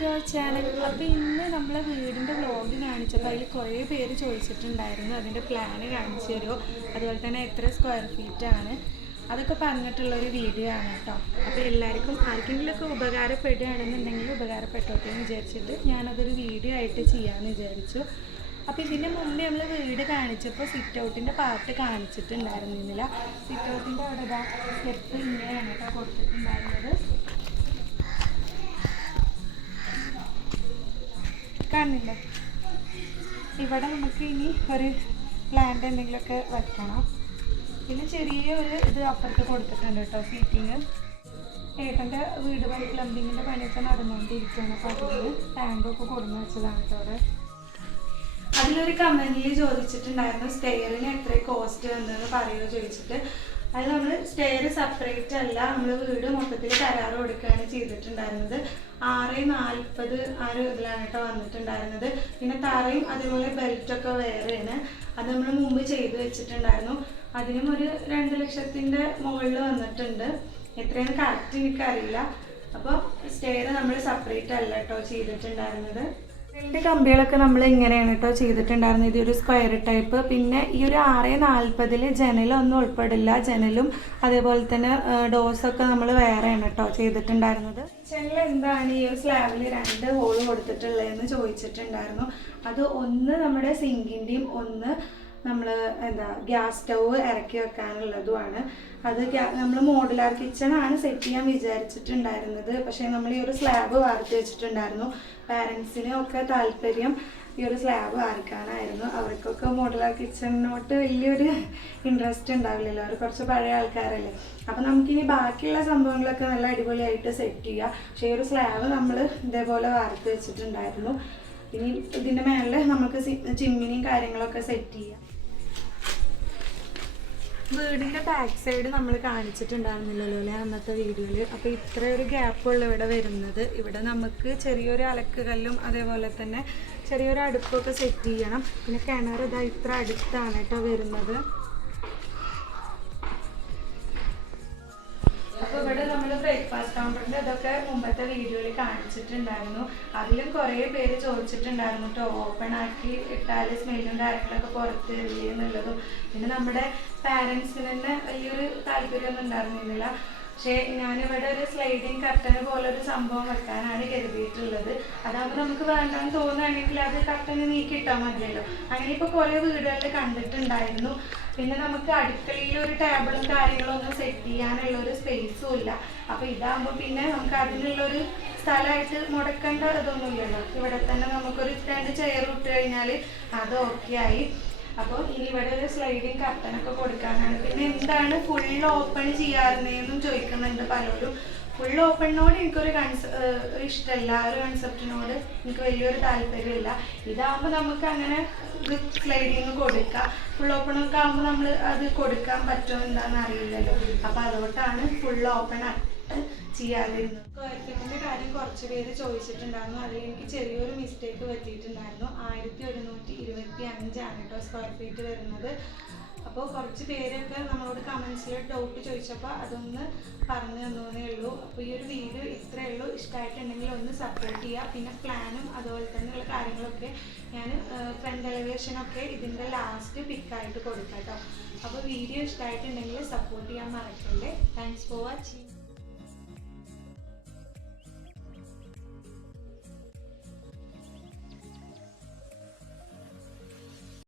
To our channel അപ്പോൾ ഇന്ന് നമ്മളെ വീടിന്റെ വ്ളോഗ് കാണിച്ചപ്പോൾ അതിൽ കുറേ പേര് ചോദിച്ചിട്ടുണ്ടായിരുന്നു. അതിന്റെ പ്ലാന് കാണിച്ചു തരുമോ അതുപോലെ തന്നെ എത്ര സ്ക്വയർ ഫീറ്റ് ആണ്? അതൊക്കെ പറഞ്ഞിട്ടുള്ള ഒരു വീഡിയോ ആണ് കേട്ടോ. അപ്പോൾ എല്ലാവർക്കും ആർക്കെങ്കിലുമൊക്കെ ഉപകാരപ്പെടുകയാണെന്നുണ്ടെങ്കിൽ ഉപകാരപ്പെട്ടോട്ടെ എന്ന് വിചാരിച്ചിട്ട് ഞാനതൊരു വീഡിയോ ആയിട്ട് ചെയ്യാമെന്ന് വിചാരിച്ചു. അപ്പോൾ ഇതിന്റെ മുന്നേ നമ്മൾ വീട് കാണിച്ചപ്പോൾ സിറ്റ് ഔട്ടിന്റെ പാർട്ട് കാണിച്ചിട്ടുണ്ടായിരുന്നില്ല. സിറ്റ് ഔട്ടിന്റെ അവിടെ സ്റ്റെപ്പ് ഇങ്ങനെയാണ് കേട്ടോ. കാണുന്നില്ലേ ഇവിടെ നമുക്ക് ഇനി ഒരു പ്ലാന്റ് എന്തെങ്കിലുമൊക്കെ വെക്കണം. പിന്നെ ചെറിയ ഒരു ഇത് അപ്പുറത്ത് കൊടുത്തിട്ടുണ്ട് കേട്ടോ സീറ്റിങ് ഏട്ടന്റെ വീട് പണി പ്ലംബിങ്ങിന്റെ പണിയൊക്കെ നടന്നുകൊണ്ടിരിക്കുകയാണ്. അപ്പോൾ അതിൽ ടാങ്കൊക്കെ കൊടുന്ന് വെച്ചതാണ് കേട്ടോ അവിടെ. അതിലൊരു കമ്പനിയിൽ ചോദിച്ചിട്ടുണ്ടായിരുന്നു സ്റ്റെയറിന് എത്ര കോസ്റ്റ് വന്നതെന്ന് പറയുമോ ചോദിച്ചിട്ട് അത് നമ്മൾ സ്റ്റെയർ സെപ്പറേറ്റ് അല്ല നമ്മൾ വീട് മൊത്തത്തിൽ കരാറ് കൊടുക്കുകയാണ് ചെയ്തിട്ടുണ്ടായിരുന്നത്. ആറ് നാൽപ്പത് ആ ഒരു ഇതിലാണ് കേട്ടോ വന്നിട്ടുണ്ടായിരുന്നത്. പിന്നെ തറയും അതേപോലെ ബെൽറ്റൊക്കെ വേറെയാണ്. അത് നമ്മൾ മുമ്പ് ചെയ്ത് വെച്ചിട്ടുണ്ടായിരുന്നു. അതിനും ഒരു രണ്ട് ലക്ഷത്തിന്റെ മുകളിൽ വന്നിട്ടുണ്ട്. എത്രയാണ് കറക്റ്റ് എനിക്കറിയില്ല. അപ്പോൾ സ്റ്റെയർ നമ്മൾ സെപ്പറേറ്റ് അല്ല കേട്ടോ ചെയ്തിട്ടുണ്ടായിരുന്നത്. രണ്ട് കമ്പികളൊക്കെ നമ്മൾ ഇങ്ങനെയാണ് കേട്ടോ ചെയ്തിട്ടുണ്ടായിരുന്നത്. ഇതൊരു സ്ക്വയർ ടൈപ്പ് പിന്നെ ഈ ഒരു ആറ് നാൽപ്പതിൽ ജനലൊന്നും ഉൾപ്പെടില്ല. ജനലും അതേപോലെ തന്നെ ഡോസൊക്കെ നമ്മൾ വേറെയാണ് കേട്ടോ ചെയ്തിട്ടുണ്ടായിരുന്നത്. ജനൽ എന്താണ് ഈ ഒരു സ്ലാബിൽ രണ്ട് ഹോൾ കൊടുത്തിട്ടുള്ളതെന്ന് ചോദിച്ചിട്ടുണ്ടായിരുന്നു. അത് ഒന്ന് നമ്മുടെ സിങ്കിന്റെയും ഒന്ന് നമ്മൾ എന്താ ഗ്യാസ് സ്റ്റൗവ് ഇറക്കി വെക്കാനുള്ളതുമാണ്. അത് നമ്മൾ മോഡുലാർ കിച്ചൺ ആണ് സെറ്റ് ചെയ്യാൻ വിചാരിച്ചിട്ടുണ്ടായിരുന്നത്. പക്ഷേ നമ്മൾ ഈ ഒരു സ്ലാബ് വാർത്ത് വെച്ചിട്ടുണ്ടായിരുന്നു. പാരൻസിന് ഒക്കെ താല്പര്യം ഈ ഒരു സ്ലാബ് വാർക്കാനായിരുന്നു. അവർക്കൊക്കെ മോഡുലാർ കിച്ചണിനോട്ട് വലിയൊരു ഇൻട്രസ്റ്റ് ഉണ്ടാവില്ലല്ലോ. അവർ കുറച്ച് പഴയ ആൾക്കാരല്ലേ. അപ്പം നമുക്കിനി ബാക്കിയുള്ള സംഭവങ്ങളൊക്കെ നല്ല അടിപൊളിയായിട്ട് സെറ്റ് ചെയ്യാം. പക്ഷേ ഈ ഒരു സ്ലാബ് നമ്മൾ ഇതേപോലെ വാർത്ത് വെച്ചിട്ടുണ്ടായിരുന്നു. ഇനി ഇതിന്റെ മേളിൽ നമുക്ക് ചിമ്മിനിയും കാര്യങ്ങളൊക്കെ സെറ്റ് ചെയ്യാം. വീടിന്റെ ബാക്ക് സൈഡ് നമ്മൾ കാണിച്ചിട്ടുണ്ടായിരുന്നില്ലല്ലോ അല്ലേ അന്നത്തെ വീഡിയോയിൽ അപ്പോൾ ഇത്രയൊരു ഗ്യാപ്പ് ഗ്യാപ്പുള്ള ഇവിടെ വരുന്നത്. ഇവിടെ നമുക്ക് ചെറിയൊരു അലക്കുകല്ലും അതേപോലെ തന്നെ ചെറിയൊരു അടുപ്പൊക്കെ സെറ്റ് ചെയ്യണം. പിന്നെ കിണർ ഇതാ ഇത്ര അടുത്താണ് കേട്ടോ വരുന്നത്. ബ്രേക്ക്ഫാസ്റ്റ് കൗണ്ടറിന്റെ ഇതൊക്കെ മുമ്പത്തെ വീഡിയോയിൽ കാണിച്ചിട്ടുണ്ടായിരുന്നു. അതിലും കുറേ പേര് ചോദിച്ചിട്ടുണ്ടായിരുന്നു കേട്ടോ ഓപ്പൺ ആക്കി ഇട്ടാൽ സ്മെല്ലും കാര്യങ്ങളൊക്കെ പുറത്ത് വരില്ലേ എന്നുള്ളതും. പിന്നെ നമ്മുടെ പാരൻസിന് തന്നെ വലിയൊരു താല്പര്യമൊന്നും ഉണ്ടായിരുന്നില്ല. പക്ഷേ ഞാനിവിടെ ഒരു സ്ലൈഡിങ് കർട്ടന് പോലെ ഒരു സംഭവം വെക്കാനാണ് കരുതിയിട്ടുള്ളത്. അതാകുമ്പോൾ നമുക്ക് വേണ്ടെന്ന് തോന്നുകയാണെങ്കിൽ അത് കർട്ടന് നീക്കിയിട്ടാൽ മതിയല്ലോ. അങ്ങനെ ഇപ്പോൾ കുറേ വീടുകളിൽ കണ്ടിട്ടുണ്ടായിരുന്നു. പിന്നെ നമുക്ക് അടുക്കളയിൽ ഒരു ടേബിളും കാര്യങ്ങളും ഒന്നും സെറ്റ് ചെയ്യാനുള്ള ഒരു സ്പേസും ഇല്ല. അപ്പോൾ ഇതാകുമ്പോൾ പിന്നെ നമുക്ക് അതിനുള്ളൊരു സ്ഥലമായിട്ട് മുടക്കേണ്ട ഇതൊന്നും ഇല്ലല്ലോ. ഇവിടെ തന്നെ നമുക്കൊരു രണ്ട് ചെയർ ഇട്ട് കഴിഞ്ഞാൽ അത് ഓക്കെ ആയി. അപ്പോൾ ഇനി ഇവിടെ ഒരു സ്ലൈഡിങ് കർട്ടനൊക്കെ കൊടുക്കാനാണ്. പിന്നെ എന്താണ് ഫുൾ ഓപ്പൺ ചെയ്യാറുന്നതെന്നും ചോദിക്കുന്നുണ്ട് പലരും. ഫുൾ ഓപ്പണിനോട് എനിക്കൊരു കൺസ ഇഷ്ടമല്ല ആ ഒരു കൺസെപ്റ്റിനോട് എനിക്ക് വലിയൊരു താല്പര്യമില്ല. ഇതാകുമ്പോൾ നമുക്ക് അങ്ങനെ സ്ലൈഡിങ് കൊടുക്കാം. ഫുൾ ഓപ്പൺ ഒക്കെ ആകുമ്പോൾ നമ്മൾ അത് കൊടുക്കാൻ പറ്റുമോ എന്താണെന്ന് അറിയില്ലല്ലോ. അപ്പോൾ അതുകൊണ്ടാണ് ഫുൾ ഓപ്പൺ ചെയ്യാതിരുന്നു കാര്യം കുറച്ച് പേര് ചോദിച്ചിട്ടുണ്ടായിരുന്നു. അതിൽ എനിക്ക് ചെറിയൊരു മിസ്റ്റേക്ക് പറ്റിയിട്ടുണ്ടായിരുന്നു. ആയിരത്തി ഒരുന്നൂറ്റി ഇരുപത്തി അഞ്ചാണ് കേട്ടോ സ്ക്വയർ ഫീറ്റ് വരുന്നത്. അപ്പോൾ കുറച്ച് പേരൊക്കെ നമ്മളോട് കമൻസിൽ ഡൗട്ട് ചോദിച്ചപ്പോൾ അതൊന്ന് പറഞ്ഞു തന്നേ ഉള്ളൂ. അപ്പോൾ ഈ ഒരു വീഡിയോ ഇത്രയേ ഉള്ളൂ ഇഷ്ടമായിട്ടുണ്ടെങ്കിൽ ഒന്ന് സപ്പോർട്ട് ചെയ്യുക പിന്നെ പ്ലാനും അതുപോലെ തന്നെയുള്ള കാര്യങ്ങളൊക്കെ ഞാൻ ഫ്രണ്ട് എലിവേഷനൊക്കെ ഇതിന്റെ ലാസ്റ്റ് പിക്കായിട്ട് കൊടുക്കാം കേട്ടോ അപ്പോൾ വീഡിയോ ഇഷ്ടമായിട്ടുണ്ടെങ്കിൽ സപ്പോർട്ട് ചെയ്യാൻ മറക്കല്ലേ. Thanks for watching